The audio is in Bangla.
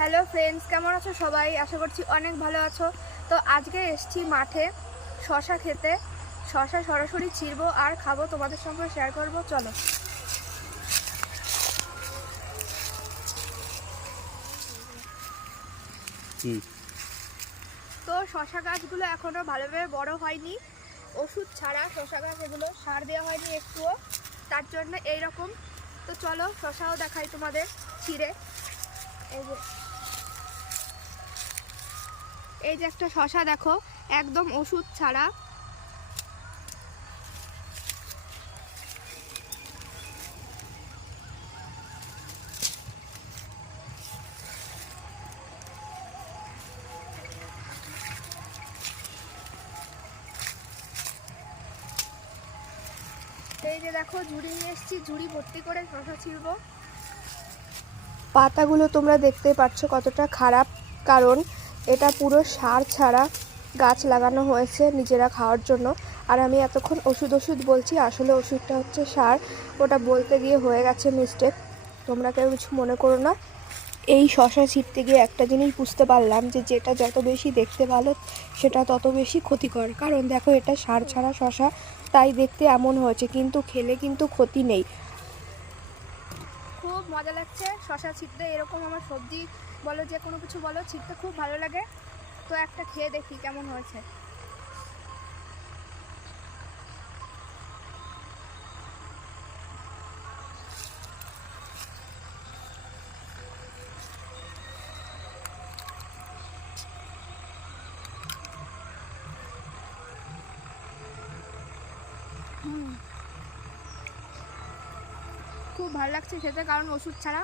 হ্যালো ফ্রেন্ডস, কেমন আছো সবাই? আশা করছি অনেক ভালো আছো। তো আজকে এসেছি মাঠে শশা খেতে। শশা সরাসরি ছিঁড়বো আর খাবো, তোমাদের সঙ্গে শেয়ার করবো, চলো। তো শশা গাছগুলো এখনো ভালোভাবে বড় হয়নি, ওষুধ ছাড়া শশা গাছ, এগুলো সার দেওয়া হয়নি একটুও, তার জন্য এইরকম। তো চলো শশাও দেখাই তোমাদের ছিঁড়ে। এই যে একটা শশা দেখো, একদম ওষুধ ছাড়া। এই যে দেখো ঝুড়ি নিয়ে এসেছি, ঝুড়ি ভর্তি করে শশা ছিঁড়বো। পাতাগুলো তোমরা দেখতে পাচ্ছ কতটা খারাপ, কারণ এটা পুরো সার ছাড়া গাছ লাগানো হয়েছে নিজেরা খাওয়ার জন্য। আর আমি এতক্ষণ ওষুধ বলছি, আসলে ওষুধটা হচ্ছে সার, ওটা বলতে গিয়ে হয়ে গেছে মিস্টেক, তোমরা কেউ কিছু মনে করো না। এই শশা ছিঁড়তে গিয়ে একটা জিনিস বুঝতে পারলাম যে যেটা যত বেশি দেখতে ভালো সেটা তত বেশি ক্ষতিকর, কারণ দেখো এটা সার ছাড়া শশা, তাই দেখতে এমন হয়েছে, কিন্তু খেলে কিন্তু ক্ষতি নেই। খুব মজা লাগছে শশা ছিঁড়তে, এরকম আমার সবজি বলো যে কোনো কিছু বলো ছিঁড়তে খুব ভালো লাগে। তো একটা খেয়ে দেখি কেমন হয়েছে। খুব ভালো লাগছে খেতে, কারণ ওষুধ ছাড়া।